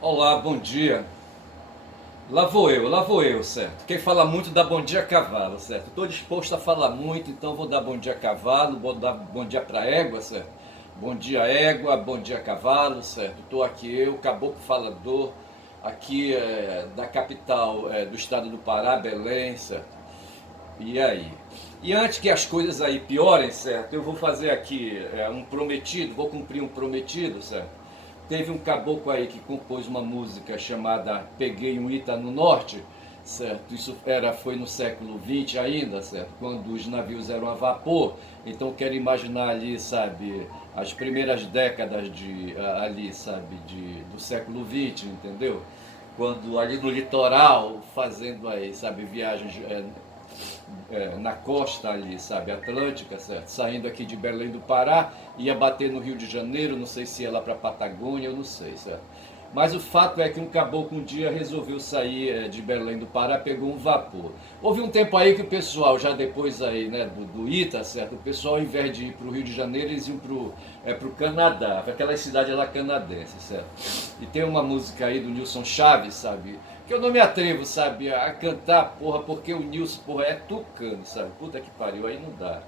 Olá, bom dia. Lá vou eu, certo? Quem fala muito dá bom dia a cavalo, certo? Estou disposto a falar muito, então vou dar bom dia a cavalo, vou dar bom dia para égua, certo? Bom dia égua, bom dia cavalo, certo? Estou aqui eu, caboclo falador, aqui da capital do estado do Pará, Belém, certo? E aí? E antes que as coisas aí piorem, certo? Eu vou fazer aqui um prometido, vou cumprir um prometido, certo? Teve um caboclo aí que compôs uma música chamada Peguei um Ita no Norte, certo? Foi no século XX ainda, certo? Quando os navios eram a vapor. Então quero imaginar ali, sabe, as primeiras décadas ali, sabe, do século XX, entendeu? Quando ali no litoral, fazendo aí, sabe, viagens na costa ali, sabe, atlântica, certo? Saindo aqui de Belém do Pará, ia bater no Rio de Janeiro, não sei se ia lá para Patagônia, eu não sei, certo? Mas o fato é que um caboclo um dia resolveu sair de Belém do Pará, pegou um vapor. Houve um tempo aí que o pessoal, já depois aí, né, do Ita, certo? O pessoal, ao invés de ir para o Rio de Janeiro, eles iam pro Canadá, para aquela cidade lá canadense, certo? E tem uma música aí do Nilson Chaves, sabe? Que eu não me atrevo, sabe, a cantar, porra, porque o Nilson, porra, é tucano, sabe? Puta que pariu, aí não dá.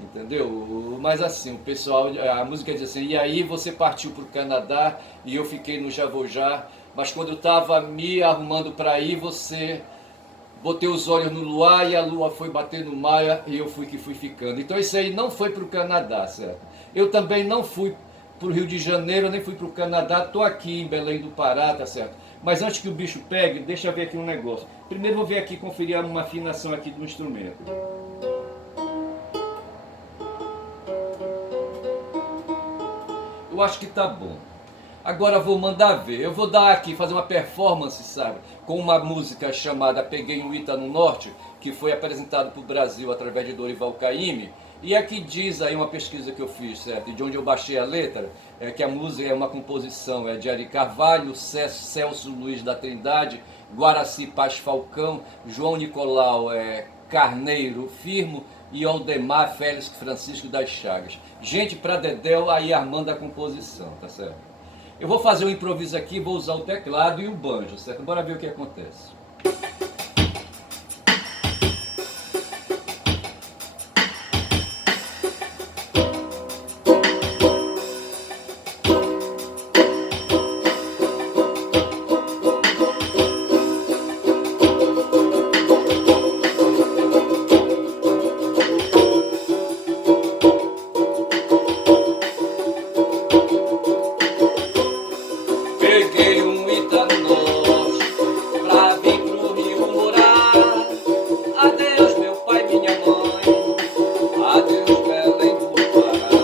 Entendeu? Mas assim, o pessoal, a música diz assim, e aí você partiu pro Canadá e eu fiquei no Javojá, mas quando eu tava me arrumando para ir, você botei os olhos no luar e a lua foi bater no mar e eu fui que fui ficando. Então isso aí não foi pro Canadá, certo? Eu também não fui pro Rio de Janeiro, nem fui pro Canadá, tô aqui em Belém do Pará, tá certo? Mas antes que o bicho pegue, deixa eu ver aqui um negócio. Primeiro vou ver aqui, conferir uma afinação aqui do instrumento. Eu acho que tá bom. Agora vou mandar ver. Eu vou dar aqui, fazer uma performance, sabe? Com uma música chamada Peguei um Ita no Norte, que foi apresentado para o Brasil através de Dorival Caymmi. E aqui diz aí uma pesquisa que eu fiz, certo? De onde eu baixei a letra, que a música é uma composição de Ari Carvalho, Celso Luiz da Trindade, Guaraci Paz Falcão, João Nicolau Carneiro Firmo e Aldemar Félix Francisco das Chagas. Gente pra Dedéu aí armando a composição, tá certo? Eu vou fazer um improviso aqui, vou usar o teclado e o banjo, certo? Bora ver o que acontece. Peguei um Ita no Norte pra vir pro Rio morar. Adeus meu pai, minha mãe, adeus Belém do Pará.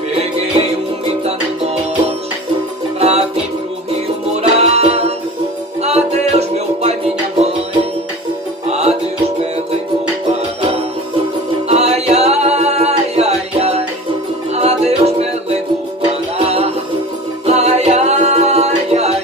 Peguei um Ita no Norte pra vir pro Rio morar. Adeus meu pai, minha mãe, adeus Belém do Pará. Ai, ai, ai, ai, adeus Belém do Pará. Ai, ai, ai.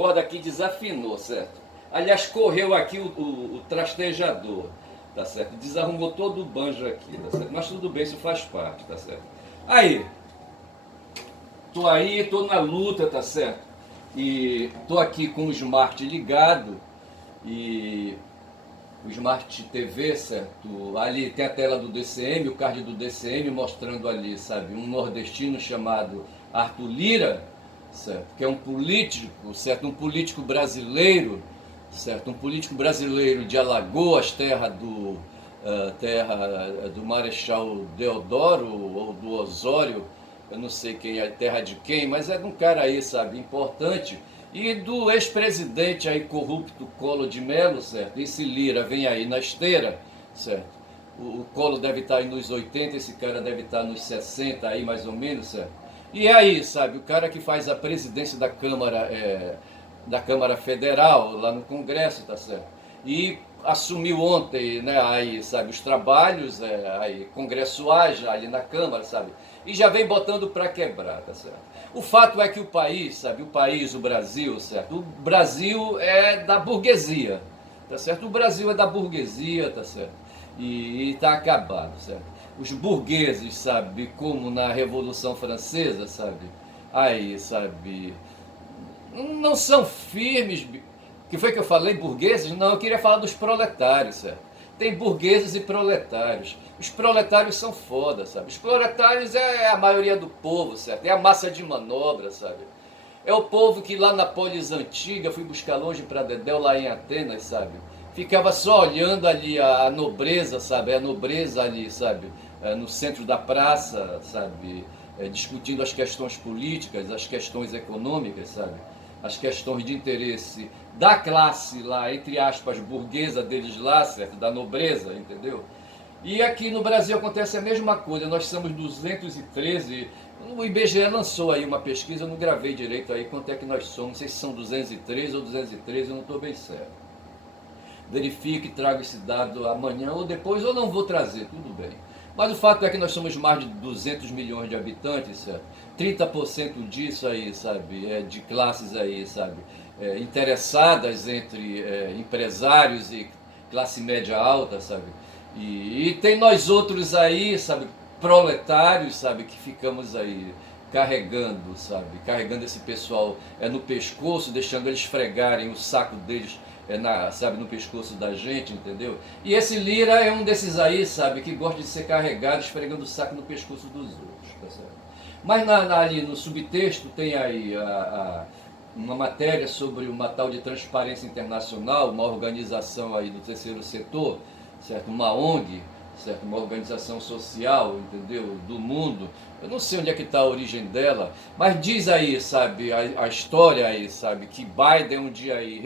corda aqui desafinou, certo? Aliás, correu aqui o trastejador, tá certo? Desarrumou todo o banjo aqui, tá certo? Mas tudo bem, isso faz parte, tá certo? Aí, tô na luta, tá certo? E tô aqui com o Smart ligado e o Smart TV, certo? Ali tem a tela do DCM, o card do DCM mostrando ali, sabe, um nordestino chamado Arthur Lira, certo? Que é um político, certo? Um político brasileiro, certo? Um político brasileiro de Alagoas, terra do Marechal Deodoro ou do Osório, eu não sei quem é, terra de quem, mas é de um cara aí, sabe, importante. E do ex-presidente aí corrupto Collor de Mello, certo? Esse Lira vem aí na esteira, certo? O Collor deve estar aí nos 80, esse cara deve estar nos 60 aí mais ou menos, certo? E aí, sabe, o cara que faz a presidência da Câmara Federal, lá no Congresso, tá certo? E assumiu ontem, né, aí, sabe, os trabalhos aí, congressuais ali na Câmara, sabe? E já vem botando para quebrar, tá certo? O fato é que o país, sabe, o Brasil, certo? O Brasil é da burguesia, tá certo? O Brasil é da burguesia, tá certo? E tá acabado, certo? Os burgueses, sabe, como na Revolução Francesa, sabe? Aí, sabe, não são firmes. Que foi que eu falei, burgueses? Não, eu queria falar dos proletários, certo? Tem burgueses e proletários. Os proletários são foda, sabe? Os proletários é a maioria do povo, certo? É a massa de manobra, sabe? É o povo que lá na polis antiga, fui buscar longe para Dedéu, lá em Atenas, sabe? Ficava só olhando ali a nobreza, sabe? A nobreza ali, sabe? No centro da praça, sabe? Discutindo as questões políticas, as questões econômicas, sabe? As questões de interesse da classe lá, entre aspas, burguesa deles lá, certo? Da nobreza, entendeu? E aqui no Brasil acontece a mesma coisa, nós somos 213, o IBGE lançou aí uma pesquisa, eu não gravei direito aí quanto é que nós somos, não sei se são 213 ou 213, eu não estou bem certo. Verifique e trago esse dado amanhã ou depois, ou não vou trazer, tudo bem. Mas o fato é que nós somos mais de 200 milhões de habitantes, certo? 30% disso aí, sabe, de classes aí, sabe, interessadas entre empresários e classe média alta, sabe? E tem nós outros aí, sabe, proletários, sabe, que ficamos aí carregando, sabe, carregando esse pessoal no pescoço, deixando eles esfregarem o saco deles sabe, no pescoço da gente, entendeu? E esse Lira é um desses aí, sabe, que gosta de ser carregado, esfregando o saco no pescoço dos outros, tá certo? Mas ali no subtexto tem aí uma matéria sobre uma tal de Transparência Internacional, uma organização aí do terceiro setor, certo? Uma ONG, certo? Uma organização social, entendeu? Do mundo. Eu não sei onde é que está a origem dela, mas diz aí, sabe, a história aí, sabe, que Biden um dia aí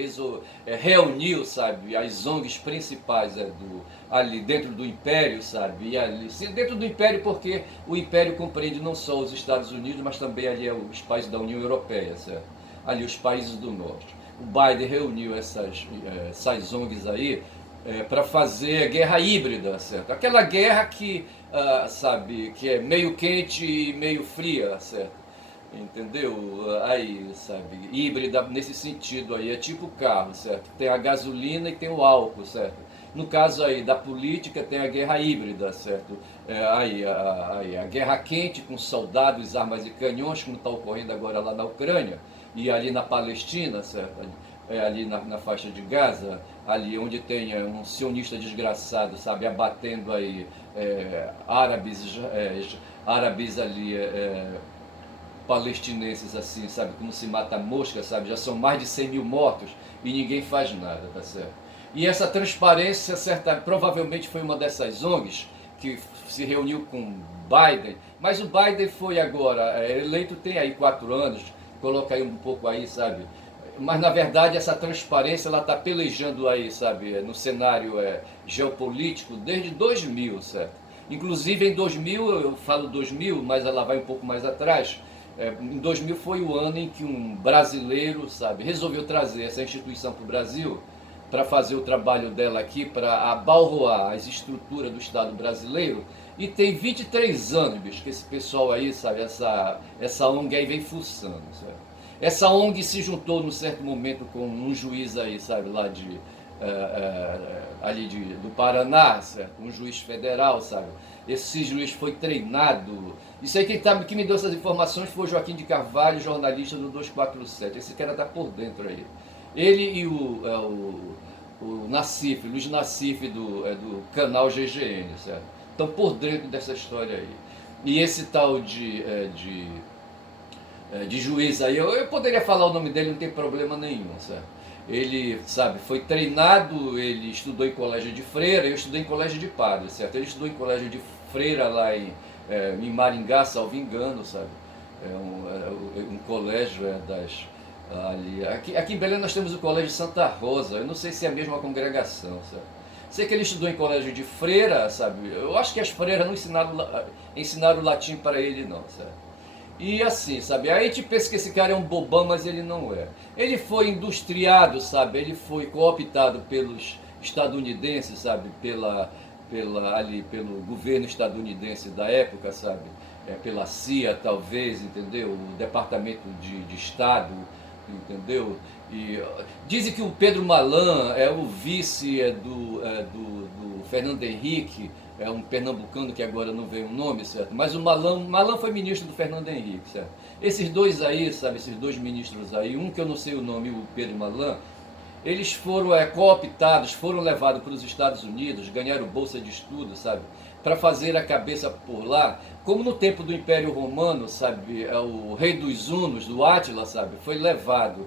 reuniu, sabe, as ONGs principais ali dentro do Império, sabe, e ali, dentro do Império porque o Império compreende não só os Estados Unidos, mas também ali os países da União Europeia, certo? Ali os países do Norte. O Biden reuniu essas ONGs aí, para fazer guerra híbrida, certo? Aquela guerra que, sabe, que é meio quente e meio fria, certo? Entendeu? Aí, sabe, híbrida nesse sentido aí, é tipo carro, certo? Tem a gasolina e tem o álcool, certo? No caso aí da política tem a guerra híbrida, certo? A guerra quente com soldados, armas e canhões, como está ocorrendo agora lá na Ucrânia e ali na Palestina, certo? Ali na faixa de Gaza, ali onde tem um sionista desgraçado, sabe, abatendo aí árabes ali, palestinenses assim, sabe, como se mata mosca, sabe, já são mais de 100 mil mortos e ninguém faz nada, tá certo? E essa transparência, provavelmente foi uma dessas ONGs que se reuniu com Biden, mas o Biden foi agora eleito, tem aí 4 anos, coloca aí um pouco aí, sabe, mas na verdade essa transparência ela está pelejando aí, sabe, no cenário geopolítico desde 2000, certo? Inclusive em 2000, eu falo 2000, mas ela vai um pouco mais atrás, em 2000 foi o ano em que um brasileiro, sabe, resolveu trazer essa instituição para o Brasil, para fazer o trabalho dela aqui, para abalroar as estruturas do Estado brasileiro, e tem 23 anos, bicho, que esse pessoal aí, sabe, essa ONG aí vem fuçando, certo? Essa ONG se juntou num certo momento com um juiz aí, sabe, lá de ali do Paraná, certo? Um juiz federal, sabe? Esse juiz foi treinado. Isso aí quem me deu essas informações foi o Joaquim de Carvalho, jornalista do 247. Esse cara tá por dentro aí. Ele e o Nassif, Luiz Nassif do canal GGN, certo? Estão por dentro dessa história aí. E esse tal de juiz aí, eu poderia falar o nome dele, não tem problema nenhum, certo? Ele, sabe, foi treinado, ele estudou em colégio de freira, eu estudei em colégio de padre, certo? Ele estudou em colégio de freira lá em Maringá, salvo engano, sabe? Um colégio ali. Aqui em Belém nós temos o colégio Santa Rosa, eu não sei se é a mesma congregação, sabe? Sei que ele estudou em colégio de freira, sabe? Eu acho que as freiras não ensinaram latim para ele não, certo? E assim, sabe? Aí a gente pensa que esse cara é um bobão, mas ele não é. Ele foi industriado, sabe? Ele foi cooptado pelos estadunidenses, sabe? Pelo governo estadunidense da época, sabe? Pela CIA, talvez, entendeu? O Departamento de Estado, entendeu? E dizem que o Pedro Malan é o vice do Fernando Henrique, é um pernambucano que agora não veio o nome, certo? Mas o Malan foi ministro do Fernando Henrique, certo? Esses dois aí, sabe, esses dois ministros aí, um que eu não sei o nome, o Pedro Malan, eles foram cooptados, foram levados para os Estados Unidos, ganharam bolsa de estudo, sabe? Para fazer a cabeça por lá, como no tempo do Império Romano, sabe? O rei dos Hunos, do Átila, sabe? Foi levado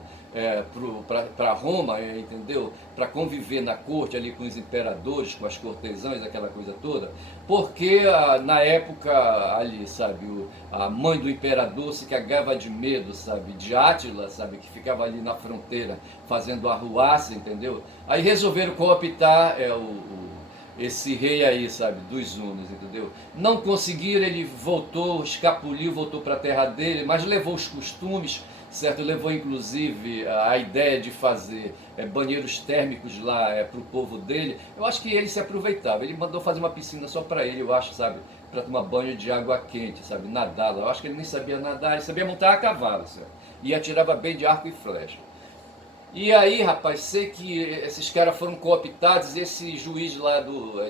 para Roma, entendeu? Para conviver na corte ali com os imperadores, com as cortesãs, aquela coisa toda, porque na época ali, sabe, a mãe do imperador se cagava de medo, sabe, de Átila, sabe, que ficava ali na fronteira fazendo arruaça, entendeu? Aí resolveram cooptar esse rei aí, sabe, dos Hunos, entendeu? Não conseguiram, ele voltou, escapuliu, voltou para a terra dele, mas levou os costumes, certo? Levou inclusive a ideia de fazer banheiros térmicos lá para o povo dele. Eu acho que ele se aproveitava, ele mandou fazer uma piscina só para ele, eu acho, sabe? Para tomar banho de água quente, sabe? Nadar. Eu acho que ele nem sabia nadar, ele sabia montar a cavalo, certo? E atirava bem de arco e flecha. E aí, rapaz, sei que esses caras foram cooptados, e esse juiz lá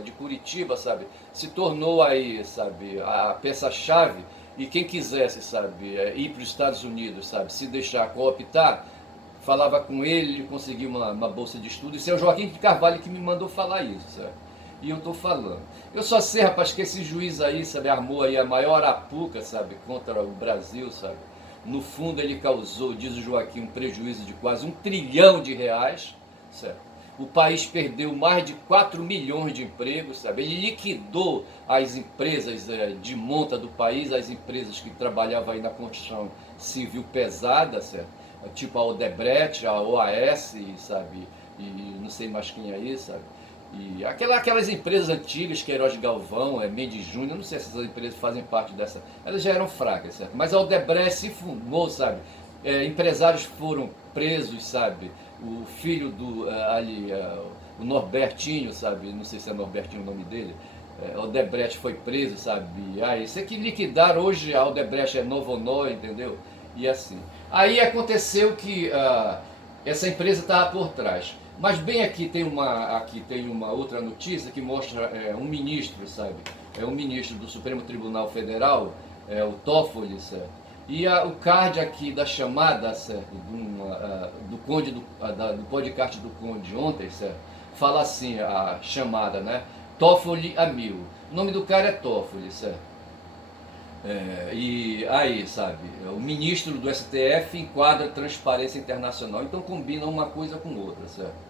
de Curitiba, sabe, se tornou aí, sabe, a peça-chave, e quem quisesse, sabe, ir para os Estados Unidos, sabe, se deixar cooptar, falava com ele conseguia uma bolsa de estudo. Isso é o Joaquim de Carvalho que me mandou falar isso, sabe? E eu tô falando. Eu só sei, rapaz, que esse juiz aí, sabe, armou aí a maior apuca, sabe, contra o Brasil, sabe? No fundo ele causou, diz o Joaquim, um prejuízo de quase R$ 1 trilhão, certo? O país perdeu mais de 4 milhões de empregos, sabe? Ele liquidou as empresas de monta do país, as empresas que trabalhavam aí na construção civil pesada, certo? Tipo a Odebrecht, a OAS, sabe? E não sei mais quem aí, sabe? E aquelas empresas antigas, Queiroz Galvão, Mendes Júnior, não sei se essas empresas fazem parte dessa, elas já eram fracas, certo? Mas a Odebrecht se fundou, sabe? Empresários foram presos, sabe? O filho o Norbertinho, sabe? Não sei se é Norbertinho o nome dele. Odebrecht foi preso, sabe? Aí, isso é que liquidaram hoje, a Odebrecht é Novo Honor, entendeu? E assim. Aí aconteceu que essa empresa estava por trás. Mas bem aqui tem uma outra notícia que mostra um ministro, sabe? Um ministro do Supremo Tribunal Federal, o Toffoli, certo? E o card aqui da chamada, certo? Do Conde, do podcast do Conde ontem, certo? Fala assim, a chamada, né? Toffoli a mil. O nome do cara é Toffoli, certo? E aí, sabe, o ministro do STF enquadra transparência internacional, então combina uma coisa com outra, certo?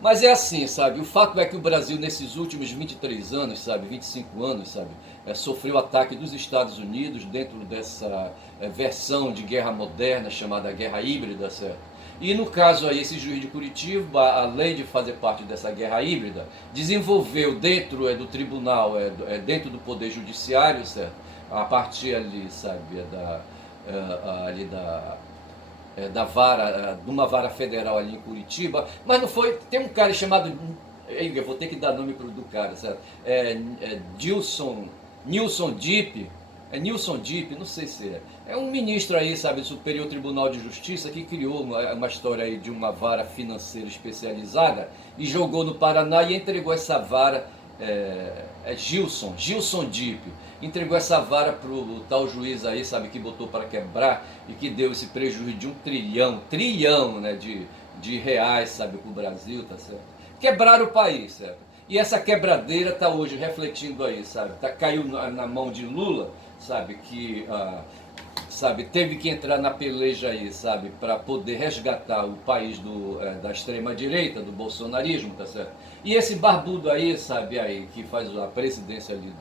Mas é assim, sabe, o fato é que o Brasil nesses últimos 23 anos, sabe, 25 anos, sabe, sofreu ataque dos Estados Unidos dentro dessa versão de guerra moderna chamada guerra híbrida, certo? E no caso aí, esse juiz de Curitiba, além de fazer parte dessa guerra híbrida, desenvolveu dentro do tribunal, dentro do poder judiciário, certo? A partir ali, sabe, da vara, de uma vara federal ali em Curitiba, mas não foi, tem um cara chamado, eu vou ter que dar nome do cara, certo? Nilson Dipp, é Nilson Dipp, não sei se é um ministro aí, sabe, do Superior Tribunal de Justiça, que criou uma história aí de uma vara financeira especializada e jogou no Paraná e entregou essa vara, Gilson Dipp, entregou essa vara pro tal juiz aí, sabe, que botou para quebrar e que deu esse prejuízo de 1 trilhão, né, de reais, sabe, pro Brasil, tá certo? Quebraram o país, certo? E essa quebradeira está hoje refletindo aí, sabe? Caiu na mão de Lula, sabe? Que sabe, teve que entrar na peleja aí, sabe? Para poder resgatar o país da extrema-direita, do bolsonarismo, tá certo? E esse barbudo aí, sabe, aí, que faz a presidência ali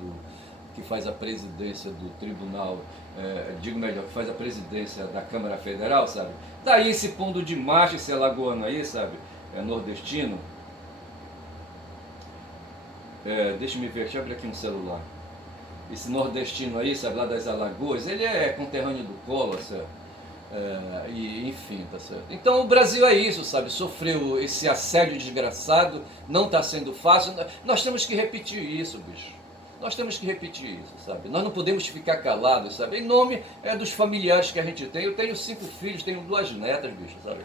que faz a presidência do tribunal, digo melhor, que faz a presidência da Câmara Federal, sabe? Daí esse pondo de macho, esse alagoano aí, sabe? Nordestino. Deixa eu me ver, deixa eu abrir aqui um celular. Esse nordestino aí, sabe, lá das Alagoas, ele é conterrâneo do Collor, certo? E enfim, tá certo? Então o Brasil é isso, sabe? Sofreu esse assédio desgraçado, não está sendo fácil. Nós temos que repetir isso, bicho. Nós temos que repetir isso, sabe? Nós não podemos ficar calados, sabe? Em nome dos familiares que a gente tem. Eu tenho 5 filhos, tenho 2 netas, bicho, sabe?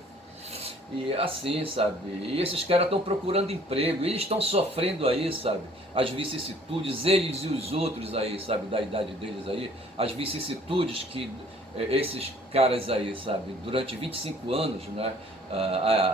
E assim, sabe? E esses caras estão procurando emprego, eles estão sofrendo aí, sabe? As vicissitudes, eles e os outros aí, sabe? Da idade deles aí, as vicissitudes que esses caras aí, sabe? Durante 25 anos, né?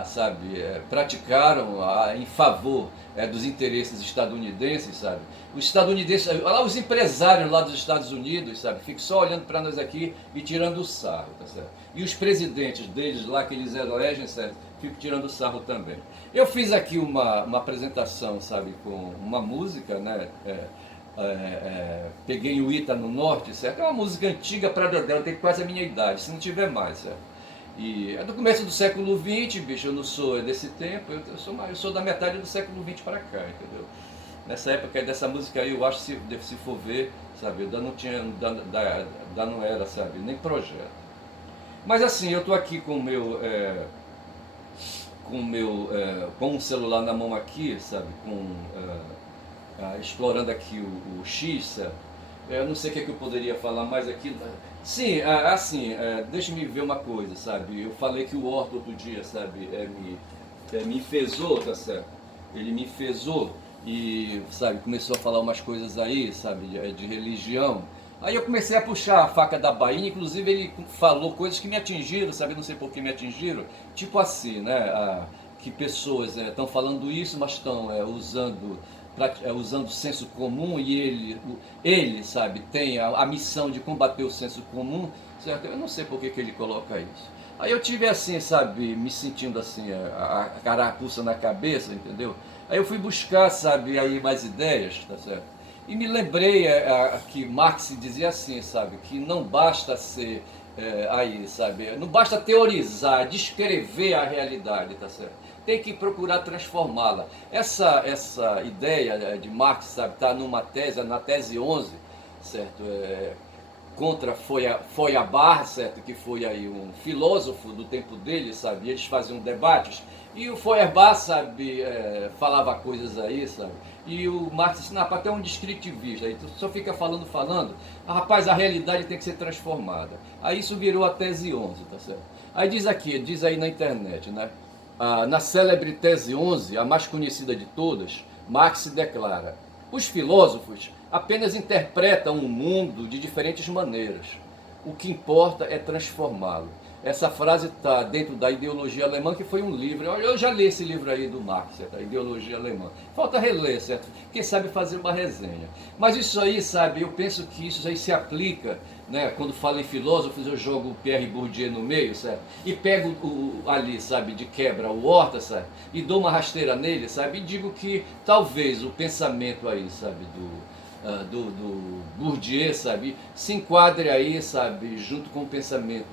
Sabe? Praticaram em favor dos interesses estadunidenses, sabe? Os estadunidenses, lá os empresários lá dos Estados Unidos, sabe? Ficam só olhando para nós aqui e tirando o sarro, tá certo? E os presidentes deles lá, que eles elegem, sabe? Ficam tirando o sarro também. Eu fiz aqui uma apresentação, sabe? Com uma música, né? Peguei o Ita no Norte, certo? É uma música antiga para Dedéu, tem quase a minha idade, se não tiver mais, certo? E é do começo do século XX, bicho, eu não sou desse tempo, eu sou da metade do século XX para cá, entendeu? Nessa época dessa música aí, eu acho que se for ver, sabe, ainda não era, sabe, nem projeto. Mas assim, eu estou aqui com com um celular na mão aqui, sabe, explorando aqui o X, sabe? Eu não sei o que eu poderia falar mais aqui. Sim, assim, deixa-me ver uma coisa, sabe? Eu falei que o Horto outro dia, sabe, me enfesou, tá certo? Ele me enfesou e, sabe, começou a falar umas coisas aí, sabe, de religião. Aí eu comecei a puxar a faca da bainha, inclusive ele falou coisas que me atingiram, sabe, não sei por que me atingiram. Tipo assim, né, que pessoas estão falando isso, mas estão usando o senso comum e ele, sabe, tem a missão de combater o senso comum, certo? Eu não sei por que ele coloca isso. Aí eu tive assim, sabe, me sentindo assim, a carapuça na cabeça, entendeu? Aí eu fui buscar, sabe, aí mais ideias, tá certo? E me lembrei que Marx dizia assim, sabe, que não basta ser sabe, não basta teorizar, descrever a realidade, tá certo? Tem que procurar transformá-la. Essa ideia de Marx, sabe, está numa tese, na tese 11, certo? Contra Feuerbach, certo? Que foi aí um filósofo do tempo dele, sabe? Eles faziam debates e o Feuerbach, sabe, falava coisas aí, sabe? E o Marx disse, não, até um descritivista, aí tu só fica falando, rapaz, a realidade tem que ser transformada. Aí isso virou a tese 11, tá certo? Aí diz aí na internet, né? Na célebre tese 11, a mais conhecida de todas, Marx declara: os filósofos apenas interpretam o mundo de diferentes maneiras. O que importa é transformá-lo. Essa frase está dentro da ideologia alemã, que foi um livro. Eu já li esse livro aí do Marx, certo? A ideologia alemã. Falta reler, certo? Quem sabe fazer uma resenha. Mas isso aí, sabe, eu penso que isso aí se aplica, né? Quando falo em filósofos, eu jogo o Pierre Bourdieu no meio, certo? E pego ali, sabe, de quebra o Horta, sabe? E dou uma rasteira nele, sabe? E digo que talvez o pensamento aí, sabe, do Bourdieu, sabe, se enquadre aí, sabe, junto com o pensamento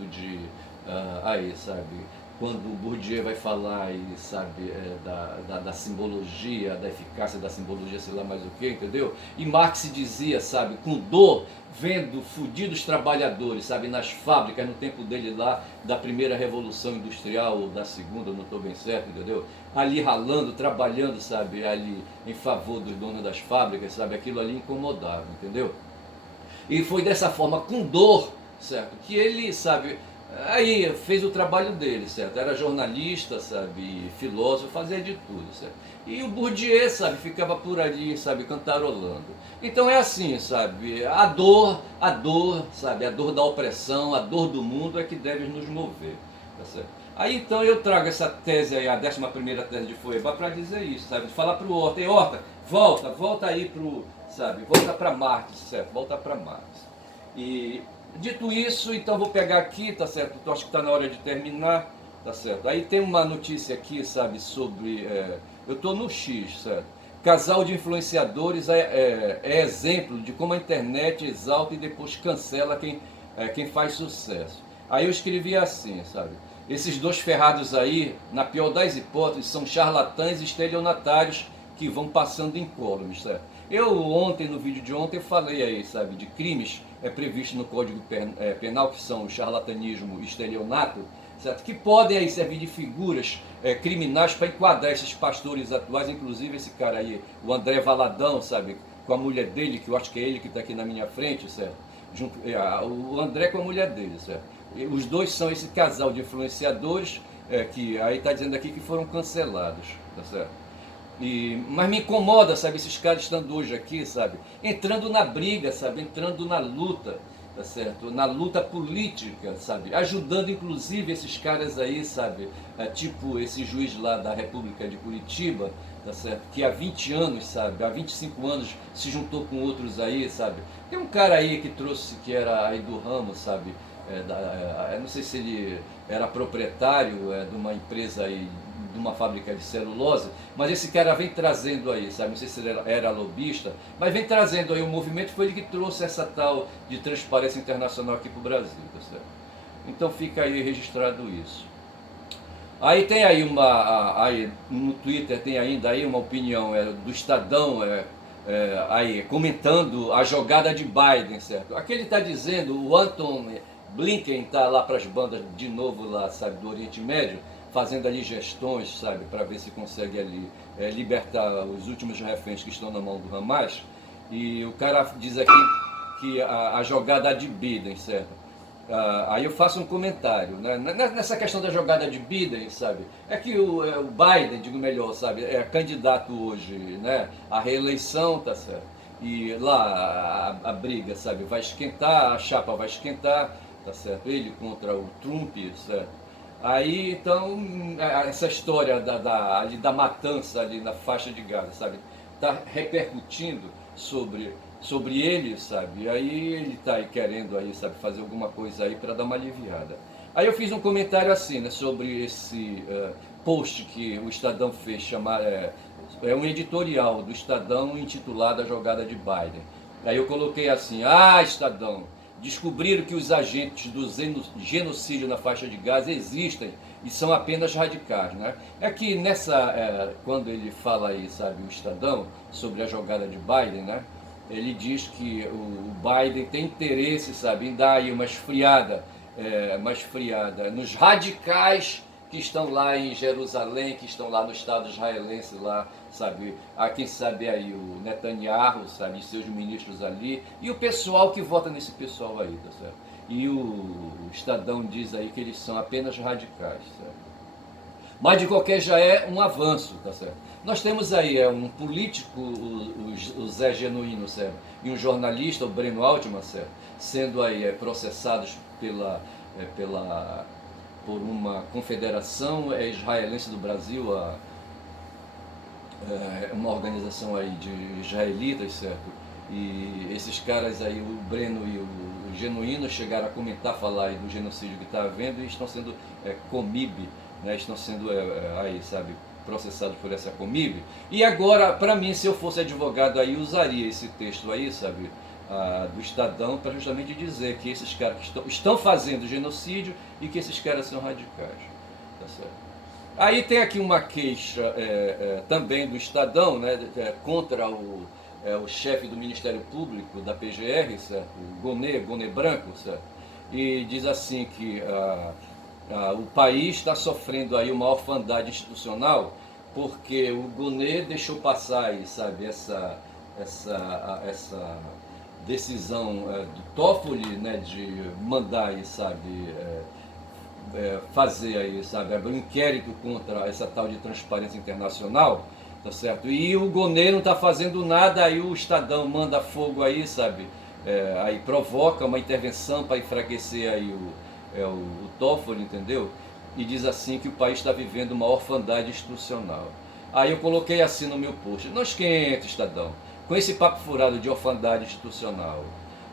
sabe, quando o Bourdieu vai falar aí, sabe, da simbologia, da eficácia da simbologia, sei lá mais o que, entendeu? E Marx dizia, sabe, com dor, vendo fudidos trabalhadores, sabe, nas fábricas, no tempo dele lá, da primeira revolução industrial, ou da segunda, não estou bem certo, entendeu? Ali ralando, trabalhando, sabe, ali em favor dos donos das fábricas, sabe, aquilo ali incomodava, entendeu? E foi dessa forma, com dor, certo? Que ele, sabe, aí fez o trabalho dele, certo? Era jornalista, sabe, filósofo, fazia de tudo, certo? E o Bourdieu, sabe, ficava por ali, sabe, cantarolando. Então é assim, sabe, a dor, sabe, a dor da opressão, a dor do mundo é que deve nos mover, tá certo? Aí então eu trago essa tese aí, a 11ª tese de Feuerbach, para dizer isso, sabe, falar para o Horta, Horta, volta aí pro, sabe, volta para Marx, certo, volta para Marx. E dito isso, então vou pegar aqui, tá certo, eu acho que está na hora de terminar, tá certo. Aí tem uma notícia aqui, sabe, sobre, eu estou no X, certo. Casal de influenciadores é exemplo de como a internet exalta e depois cancela quem faz sucesso. Aí eu escrevi assim, sabe, esses dois ferrados aí, na pior das hipóteses, são charlatães e estelionatários que vão passando incólumes, certo? Eu ontem, no vídeo de ontem, eu falei aí, sabe, de crimes previstos no Código Penal, que são o charlatanismo e estelionato, certo? Que podem aí servir de figuras criminais para enquadrar esses pastores atuais, inclusive esse cara aí, o André Valadão, sabe, com a mulher dele, que eu acho que é ele que está aqui na minha frente, certo? O André com a mulher dele, certo? Os dois são esse casal de influenciadores que aí está dizendo aqui que foram cancelados, tá certo? Mas me incomoda, sabe, esses caras estando hoje aqui, sabe, entrando na briga, sabe, entrando na luta, tá certo? Na luta política, sabe, ajudando inclusive esses caras aí, sabe, tipo esse juiz lá da República de Curitiba, tá certo? Que há 20 anos, sabe, há 25 anos se juntou com outros aí, sabe. Tem um cara aí que trouxe, que era aí do ramo, sabe, não sei se ele era proprietário de uma empresa aí, de uma fábrica de celulose, mas esse cara vem trazendo aí, sabe, não sei se ele era lobista, mas vem trazendo aí o movimento, foi ele que trouxe essa tal de transparência internacional aqui para o Brasil, tá certo? Então fica aí registrado isso. Aí tem aí aí no Twitter tem ainda aí uma opinião do Estadão, aí comentando a jogada de Biden, certo? Aqui ele está dizendo, o Anton Blinken está lá para as bandas de novo lá, sabe, do Oriente Médio, fazendo ali gestões, sabe, para ver se consegue ali libertar os últimos reféns que estão na mão do Hamas. E o cara diz aqui que a jogada de Biden, certo? Aí eu faço um comentário, né? Nessa questão da jogada de Biden, sabe? É que o Biden, digo melhor, sabe, é candidato hoje, né, à reeleição, tá certo? E lá a briga, sabe, vai esquentar, a chapa vai esquentar, tá certo? Ele contra o Trump, certo? Aí, então, essa história ali da matança ali na faixa de Gaza, sabe, está repercutindo sobre ele, sabe, aí ele está aí querendo aí, sabe, fazer alguma coisa aí para dar uma aliviada. Aí eu fiz um comentário assim, né, sobre esse post que o Estadão fez, um editorial do Estadão intitulado A Jogada de Biden. Aí eu coloquei assim, Estadão, descobriram que os agentes do genocídio na faixa de Gaza existem e são apenas radicais, né? É que quando ele fala aí, sabe, o Estadão, sobre a jogada de Biden, né? Ele diz que o Biden tem interesse, sabe, em dar aí uma esfriada nos radicais que estão lá em Jerusalém, que estão lá no Estado israelense, lá, sabe, quem sabe aí o Netanyahu, sabe, e seus ministros ali, e o pessoal que vota nesse pessoal aí, tá certo? E o Estadão diz aí que eles são apenas radicais, certo? Mas de qualquer já é um avanço, tá certo? Nós temos aí um político, o Zé Genuíno, certo? E um jornalista, o Breno Altman, certo? Sendo aí processados por uma confederação israelense do Brasil, uma organização aí de israelitas, certo? E esses caras aí, o Breno e o Genuíno, chegaram a comentar, falar aí do genocídio que está havendo e estão sendo Comib, né? Estão sendo aí, sabe, processados por essa Comib. E agora, para mim, se eu fosse advogado aí, usaria esse texto aí, sabe, do Estadão, para justamente dizer que esses caras que estão fazendo genocídio e que esses caras são radicais, tá certo? Aí tem aqui uma queixa também do Estadão, né, contra o chefe do Ministério Público da PGR, certo? O Gonê Branco, certo? E diz assim que o país está sofrendo aí uma orfandade institucional porque o Gonê deixou passar aí, sabe, decisão do Toffoli, né, de mandar aí, sabe, fazer aí, sabe, um inquérito contra essa tal de transparência internacional, tá certo? E o Gonê não está fazendo nada, aí o Estadão manda fogo aí, sabe, aí provoca uma intervenção para enfraquecer aí o Toffoli, entendeu? E diz assim que o país está vivendo uma orfandade institucional. Aí eu coloquei assim no meu post: não esquente, Estadão, com esse papo furado de orfandade institucional.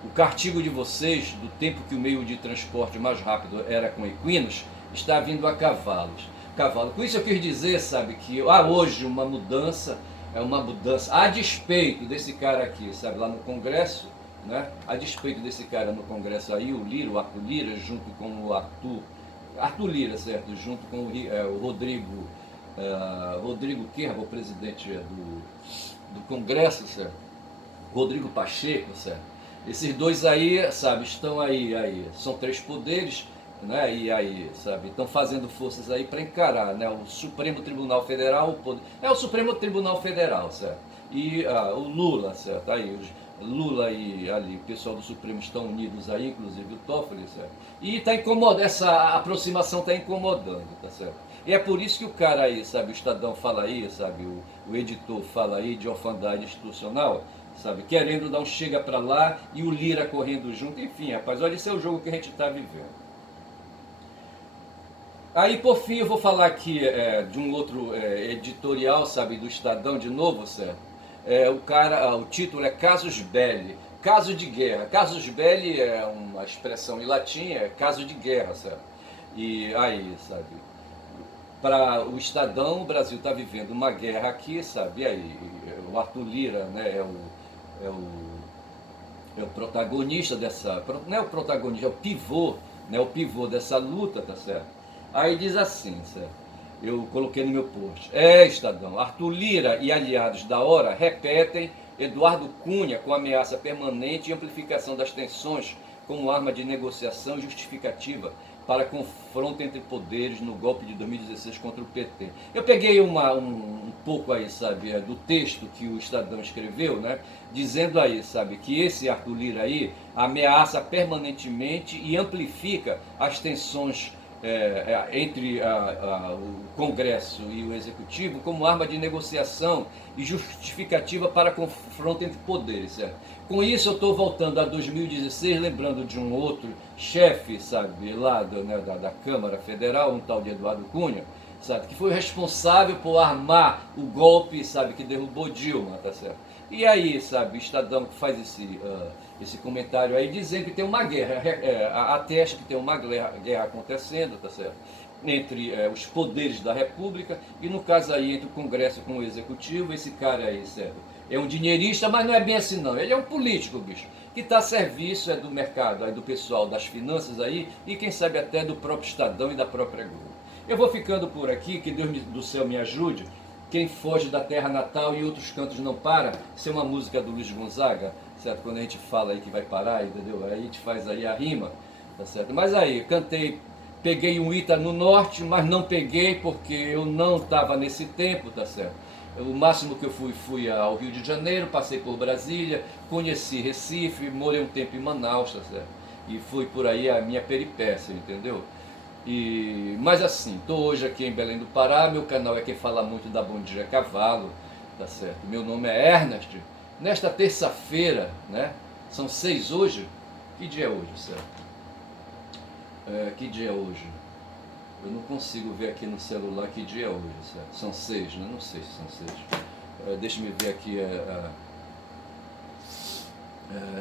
O cartigo de vocês, do tempo que o meio de transporte mais rápido era com equinos, está vindo a cavalos. Com isso eu quis dizer, sabe, que há hoje uma mudança, a despeito desse cara aqui, sabe, lá no Congresso, né? A despeito desse cara no Congresso aí, o Arthur Lira, junto com o Arthur Lira, certo? Junto com o Rodrigo Kerr, o presidente do Congresso, certo? Rodrigo Pacheco, certo? Esses dois aí, sabe, estão aí, são três poderes, né? E aí, sabe, estão fazendo forças aí para encarar, né? O Supremo Tribunal Federal, o Supremo Tribunal Federal, certo? E o Lula, certo? Aí, Lula e ali, o pessoal do Supremo estão unidos aí, inclusive o Toffoli, certo? E está incomodando, essa aproximação está incomodando, tá certo? E é por isso que o cara aí, sabe, o Estadão fala aí, sabe, o editor fala aí de orfandade institucional, sabe, querendo dar um chega para lá e o Lira correndo junto, enfim, rapaz, olha, esse é o jogo que a gente está vivendo. Aí, por fim, eu vou falar aqui de um outro editorial, sabe, do Estadão de novo, certo? O título é Casus Belli, caso de guerra. Casus Belli é uma expressão em latim, é caso de guerra, certo? E aí, sabe, para o Estadão, o Brasil está vivendo uma guerra aqui, sabe? E aí, o Arthur Lira, né, é o protagonista dessa, não é o protagonista, é o pivô, né, o pivô dessa luta, tá certo? Aí diz assim, certo? Eu coloquei no meu post: Estadão, Arthur Lira e aliados da hora repetem Eduardo Cunha com ameaça permanente e amplificação das tensões como arma de negociação justificativa para confronto entre poderes no golpe de 2016 contra o PT. Eu peguei um pouco aí, sabe, do texto que o Estadão escreveu, né, dizendo aí, sabe, que esse Arthur Lira aí ameaça permanentemente e amplifica as tensões entre o Congresso e o Executivo como arma de negociação e justificativa para confronto entre poderes, certo? Com isso eu estou voltando a 2016, lembrando de um outro chefe, sabe, lá da Câmara Federal, um tal de Eduardo Cunha, sabe, que foi responsável por armar o golpe, sabe, que derrubou Dilma, tá certo? E aí, sabe, o Estadão que faz esse comentário aí, dizendo que tem uma guerra, atesta que tem uma guerra acontecendo, tá certo? Entre os poderes da República e, no caso aí, entre o Congresso com o Executivo. Esse cara aí, certo? É um dinheirista, mas não é bem assim não, ele é um político, bicho, que está a serviço do mercado, aí do pessoal das finanças aí, e quem sabe até do próprio Estadão e da própria Globo. Eu vou ficando por aqui, que Deus do céu me ajude. Quem foge da terra natal e outros cantos não para, isso é uma música do Luiz Gonzaga, certo? Quando a gente fala aí que vai parar, entendeu? Aí a gente faz aí a rima, tá certo? Mas aí, cantei, peguei um Ita no norte, mas não peguei porque eu não estava nesse tempo, tá certo? O máximo que eu fui ao Rio de Janeiro, passei por Brasília, conheci Recife, morei um tempo em Manaus, tá certo? E foi por aí a minha peripécia, entendeu? Mas assim, estou hoje aqui em Belém do Pará, meu canal é Quem Fala Muito da Bom Dia Cavalo, tá certo? Meu nome é Ernest. Nesta terça-feira, né? São 6 hoje. Que dia é hoje, certo? Que dia é hoje? Eu não consigo ver aqui no celular que dia é hoje, certo? São 6, né? Não sei se são 6. Deixa-me ver aqui.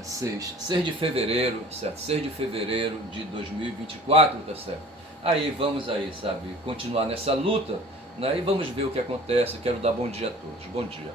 6 de fevereiro, certo? 6 de fevereiro de 2024, tá certo? Aí vamos aí, sabe, continuar nessa luta, né? E vamos ver o que acontece. Quero dar bom dia a todos. Bom dia.